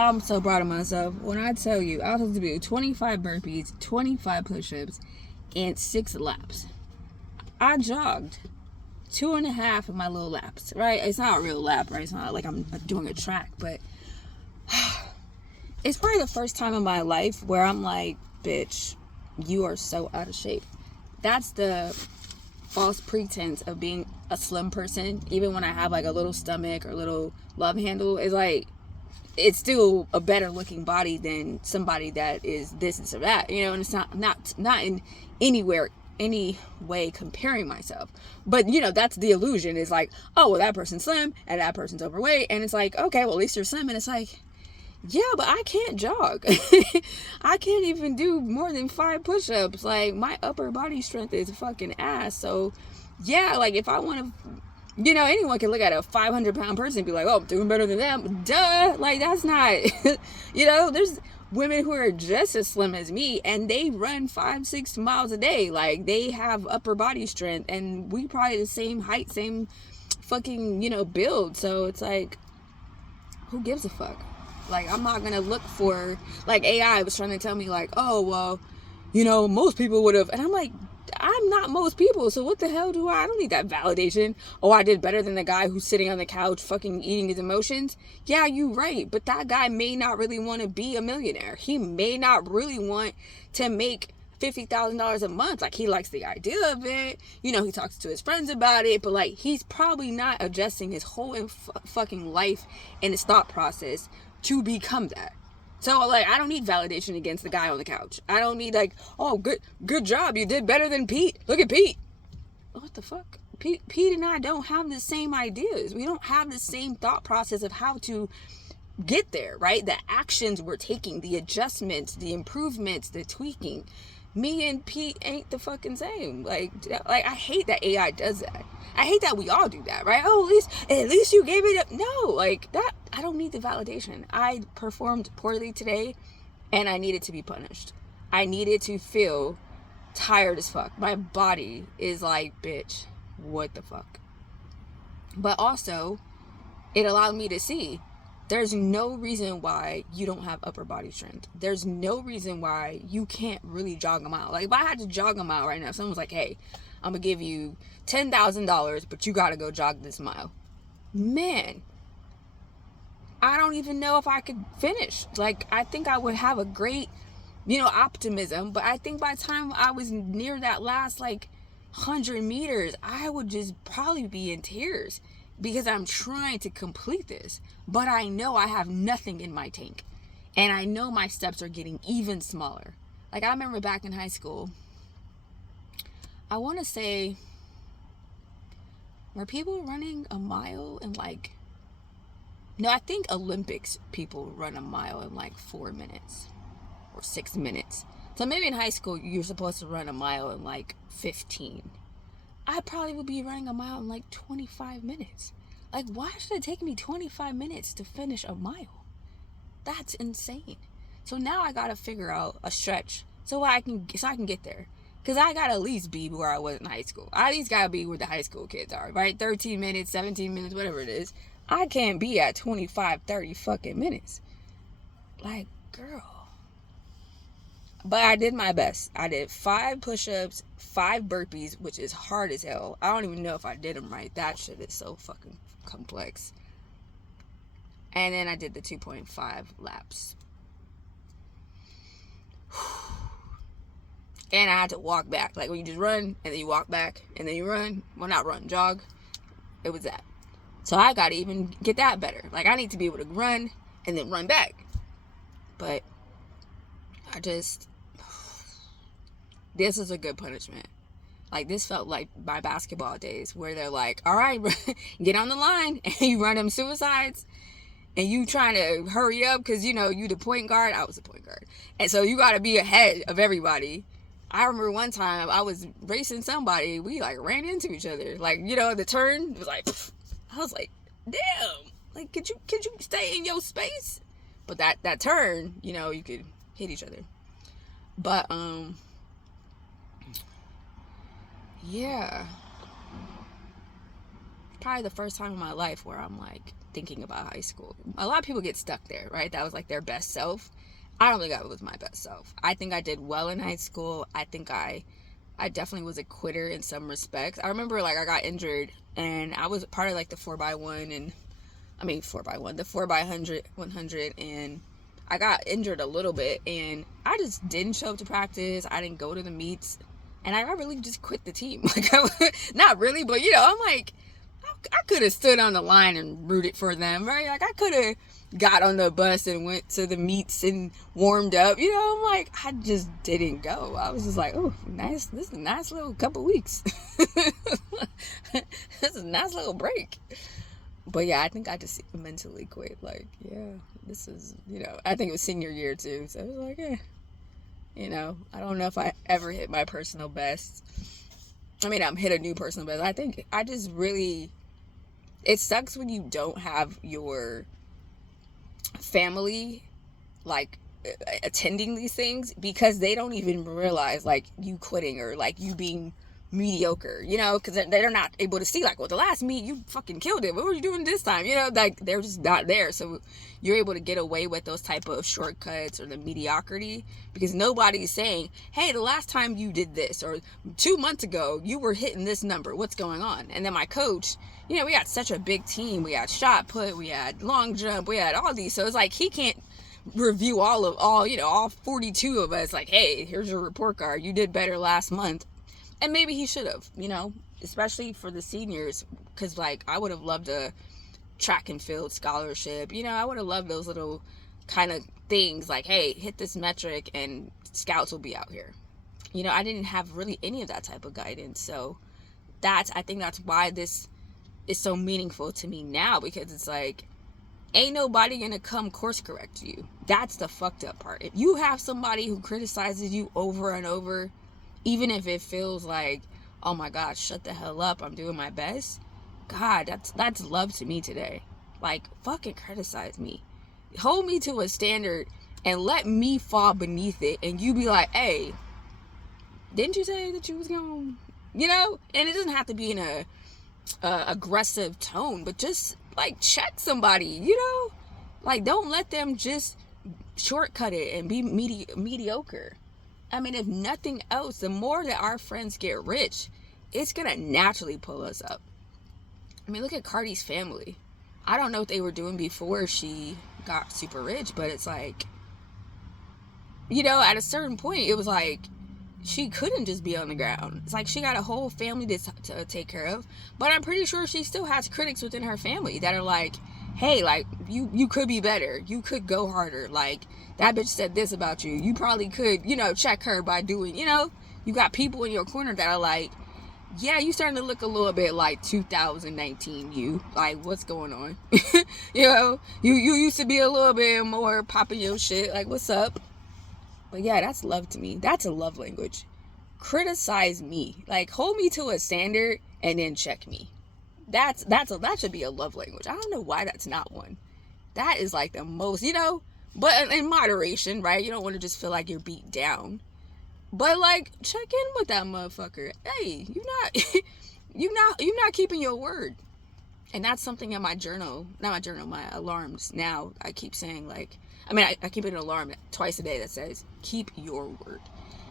I'm so proud of myself. When I tell you, I was supposed to do 25 burpees, 25 push-ups, and 6 laps. I jogged 2.5 of my little laps, right? It's not a real lap, right? It's not like I'm doing a track, but it's probably the first time in my life where I'm like, bitch, you are so out of shape. That's the false pretense of being a slim person. Even when I have like a little stomach or a little love handle, is like, it's still a better looking body than somebody that is this and that, you know. And it's not in any way comparing myself, but you know, that's the illusion. Is like, oh well, that person's slim and that person's overweight, and it's like, okay, well at least you're slim. And it's like, yeah, but I can't jog. I can't even do more than 5 push-ups. Like, my upper body strength is fucking ass. So yeah, like if I want to, you know, anyone can look at a 500-pound person and be like, oh, I'm doing better than them. Duh. Like, that's not, you know, there's women who are just as slim as me and they run 5-6 miles a day. Like, they have upper body strength and we probably the same height, same fucking, you know, build. So it's like, who gives a fuck? Like, I'm not gonna look for, like, AI was trying to tell me, like, oh, well, you know, most people would have. And I'm like, I'm not most people, so what the hell do I don't need that validation. Oh, I did better than the guy who's sitting on the couch fucking eating his emotions. Yeah, you right, but that guy may not really want to be a millionaire. He may not really want to make $50,000 a month. Like, he likes the idea of it, you know, he talks to his friends about it, but like, he's probably not adjusting his whole fucking life and his thought process to become that. So like, I don't need validation against the guy on the couch. I don't need like, oh, good job, you did better than Pete. Look at Pete. What the fuck? Pete and I don't have the same ideas. We don't have the same thought process of how to get there, right? The actions we're taking, the adjustments, the improvements, the tweaking. Me and Pete ain't the fucking same. Like I hate that AI does that. I hate that we all do that, right? Oh, at least you gave it up. No, like that. I don't need the validation. I performed poorly today, and I needed to be punished. I needed to feel tired as fuck. My body is like, bitch, what the fuck? But also, it allowed me to see there's no reason why you don't have upper body strength. There's no reason why you can't really jog a mile. Like, if I had to jog a mile right now, someone's like, hey, I'm going to give you $10,000, but you got to go jog this mile. Man, I don't even know if I could finish. Like, I think I would have a great, you know, optimism, but I think by the time I was near that last, like, 100 meters, I would just probably be in tears because I'm trying to complete this, but I know I have nothing in my tank, and I know my steps are getting even smaller. Like, I remember back in high school, I want to say, were people running a mile in like, no, I think Olympics people run a mile in like 4 minutes or 6 minutes. So maybe in high school you're supposed to run a mile in like 15. I probably would be running a mile in like 25 minutes. Like, why should it take me 25 minutes to finish a mile? That's insane. So now I gotta figure out a stretch so I can get there. Cause I gotta at least be where I was in high school. I at least gotta be where the high school kids are, right? 13 minutes, 17 minutes, whatever it is. I can't be at 25, 30 fucking minutes. Like, girl. But I did my best. I did 5 push-ups, 5 burpees, which is hard as hell. I don't even know if I did them right. That shit is so fucking complex. And then I did the 2.5 laps. And I had to walk back. Like, when you just run, and then you walk back, and then you run. Well, not run, jog. It was that. So I gotta even get that better. Like, I need to be able to run, and then run back. But this is a good punishment. Like, this felt like my basketball days, where they're like, all right, get on the line, and you run them suicides, and you trying to hurry up, because, you know, you the point guard. I was the point guard. And so you got to be ahead of everybody. I remember one time I was racing somebody. We, like, ran into each other. Like, you know, the turn was like, pff. I was like, damn. Like, could you stay in your space? But that turn, you know, you could hit each other. But, yeah. probably the first time in my life where I'm like thinking about high school. A lot of people get stuck there, right? That was like their best self. I don't think I was my best self. I think I did well in high school. I think I definitely was a quitter in some respects. I remember like I got injured and I was part of like the 4x1 and the 4x100, and I got injured a little bit and I just didn't show up to practice. I didn't go to the meets and I really just quit the team. Like, not really, but you know, I'm like, I could have stood on the line and rooted for them, right? Like, I could have got on the bus and went to the meets and warmed up. You know, I'm like, I just didn't go. I was just like, oh, nice. This is a nice little couple weeks. This is a nice little break. But yeah, I think I just mentally quit. Like, yeah, this is, you know, I think it was senior year too. So I was like, you know, I don't know if I ever hit my personal best. I mean, I'm hit a new personal best. I think I just really, it sucks when you don't have your family like attending these things, because they don't even realize like you quitting or like you being mediocre, you know, because they're not able to see like, well, the last meet you fucking killed it, what were you doing this time, you know, like they're just not there. So you're able to get away with those type of shortcuts or the mediocrity because nobody's saying, hey, the last time you did this, or 2 months ago you were hitting this number, what's going on? And then my coach, you know, we had such a big team, we had shot put, we had long jump, we had all these, so it's like he can't review all 42 of us like, hey, here's your report card, you did better last month. And maybe he should have, you know, especially for the seniors, because, like, I would have loved a track and field scholarship. You know, I would have loved those little kind of things like, hey, hit this metric and scouts will be out here. You know, I didn't have really any of that type of guidance. So I think that's why this is so meaningful to me now, because it's like, ain't nobody gonna come course correct you. That's the fucked up part. If you have somebody who criticizes you over and over, even if it feels like, oh my God, shut the hell up, I'm doing my best. God, that's love to me today. Like, fucking criticize me. Hold me to a standard and let me fall beneath it. And you be like, hey, didn't you say that you was gonna, you know? And it doesn't have to be in a aggressive tone, but just like check somebody, you know? Like, don't let them just shortcut it and be mediocre. I mean, if nothing else, the more that our friends get rich, it's going to naturally pull us up. I mean, look at Cardi's family. I don't know what they were doing before she got super rich, but it's like, you know, at a certain point, it was like, she couldn't just be on the ground. It's like she got a whole family to take care of, but I'm pretty sure she still has critics within her family that are like, hey, like, you could be better. You could go harder. Like, that bitch said this about you. You probably could, you know, check her by doing, you know, you got people in your corner that are like, yeah, you starting to look a little bit like 2019 you. Like, what's going on? You know, you used to be a little bit more popping your shit. Like, what's up? But yeah, that's love to me. That's a love language. Criticize me. Like, hold me to a standard and then check me. That should be a love language. I don't know why that's not one. That is like the most, you know, but in moderation, right? You don't want to just feel like you're beat down. But like, check in with that motherfucker. Hey, you're not keeping your word. And that's something in my journal, not my journal, my alarms now. I keep saying like, I keep an alarm twice a day that says, keep your word.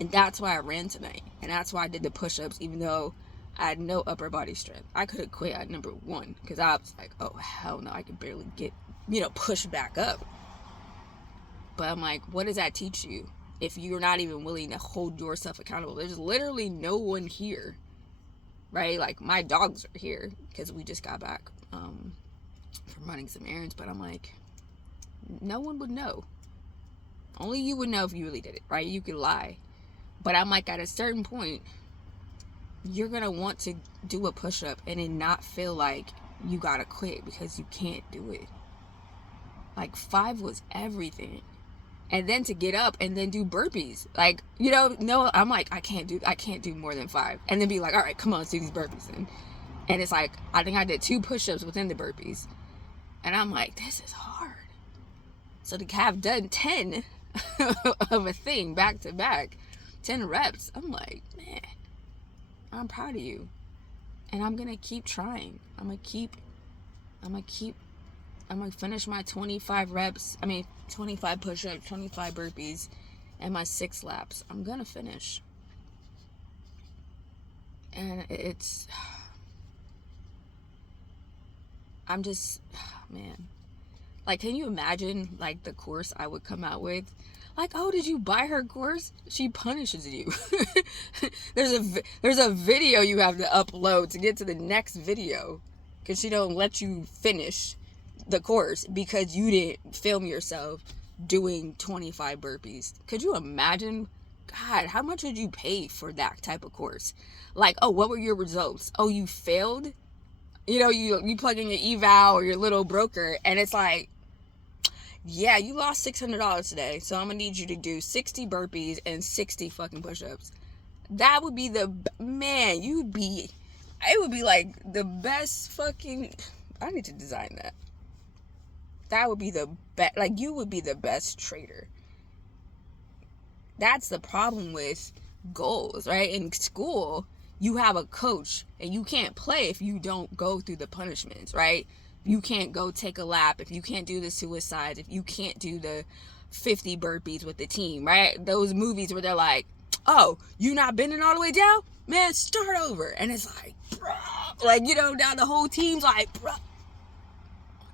And that's why I ran tonight. And that's why I did the push-ups, even though I had no upper body strength. I could have quit at number 1 because I was like, oh, hell no, I could barely get, you know, pushed back up. But I'm like, what does that teach you if you're not even willing to hold yourself accountable? There's literally no one here, right? Like, my dogs are here because we just got back from running some errands. But I'm like, no one would know. Only you would know if you really did it, right? You could lie. But I'm like, at a certain point, you're going to want to do a push-up and then not feel like you got to quit because you can't do it. Like, 5 was everything. And then to get up and then do burpees. Like, you know, no, I'm like, I can't do more than 5. And then be like, all right, come on, let's do these burpees. And it's like, I think I did 2 push-ups within the burpees. And I'm like, this is hard. So to have done 10 of a thing back to back, 10 reps, I'm like, man, I'm proud of you. And I'm gonna keep trying. I'm gonna finish my 25 reps. 25 push-ups, 25 burpees, and my 6 laps. I'm gonna finish. And I'm just, man. Like, can you imagine, like, the course I would come out with? Like, oh, did you buy her course? She punishes you. There's a video you have to upload to get to the next video, because she don't let you finish the course because you didn't film yourself doing 25 burpees. Could you imagine? God, how much would you pay for that type of course? Like, oh, what were your results? Oh, you failed? You plug in your eval or your little broker, and it's like, yeah, you lost $600 today, so I'm gonna need you to do 60 burpees and 60 fucking push-ups. That would be it would be like the best fucking, I need to design that. That would be the best, like, you would be the best trader. That's the problem with goals, right? In school, you have a coach, and you can't play if you don't go through the punishments, right? You can't go take a lap if you can't do the suicides, if you can't do the 50 burpees with the team, right? Those movies where they're like, oh, you not bending all the way down? Man, start over. And it's like, bruh. Like, now the whole team's like, bruh.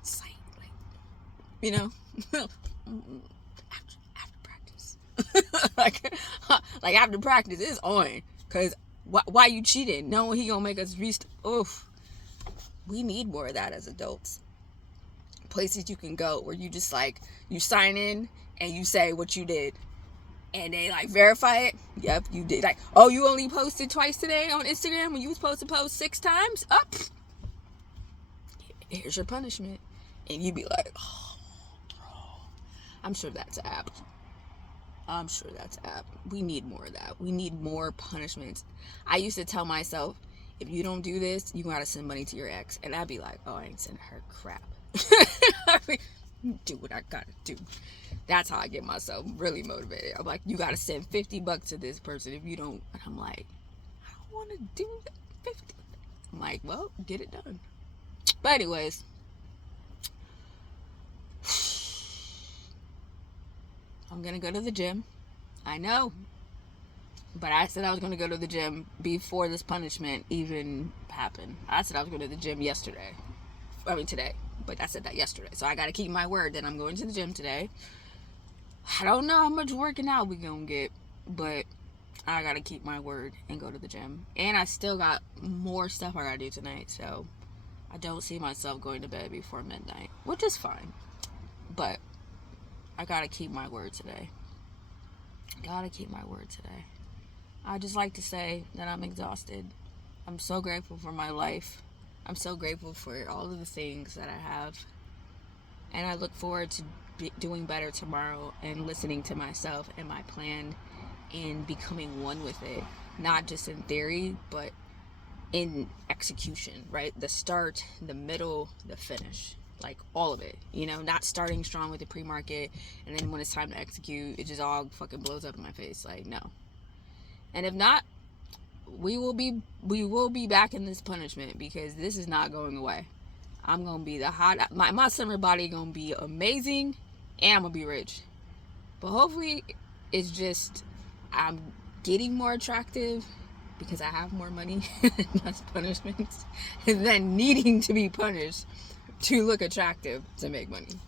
It's like, after practice. like after practice is on. Because why you cheating? Knowing he gonna make us restart. Oof. We need more of that as adults. Places you can go where you just, like, you sign in and you say what you did, and they, like, verify it. Yep, you did. Like, oh, you only posted twice today on Instagram when you were supposed to post 6 times? Up. Here's your punishment. And you be like, oh, bro. I'm sure that's apt. We need more of that. We need more punishments. I used to tell myself, if you don't do this, you gotta send money to your ex. And I'd be like, oh, I ain't sending her crap. Do what I gotta do. That's how I get myself really motivated. I'm like, you gotta send $50 to this person. If you don't, and I'm like, I don't want to do that. 50. I'm like, well, get it done. But anyways, I'm gonna go to the gym. I know. But I said I was going to go to the gym before this punishment even happened. I said I was going to the gym today. But I said that yesterday. So I got to keep my word that I'm going to the gym today. I don't know how much working out we going to get. But I got to keep my word and go to the gym. And I still got more stuff I got to do tonight. So I don't see myself going to bed before midnight. Which is fine. But I got to keep my word today. I just like to say that I'm exhausted. I'm so grateful for my life. I'm so grateful for all of the things that I have. And I look forward to doing better tomorrow and listening to myself and my plan and becoming one with it. Not just in theory, but in execution, right? The start, the middle, the finish. Like, all of it. Not starting strong with the pre-market, and then when it's time to execute, it just all fucking blows up in my face. Like, no. And if not, we will be back in this punishment, because this is not going away. I'm gonna be my summer body gonna be amazing, and I'm gonna be rich. But hopefully it's just I'm getting more attractive because I have more money and less punishments, and then needing to be punished to look attractive to make money.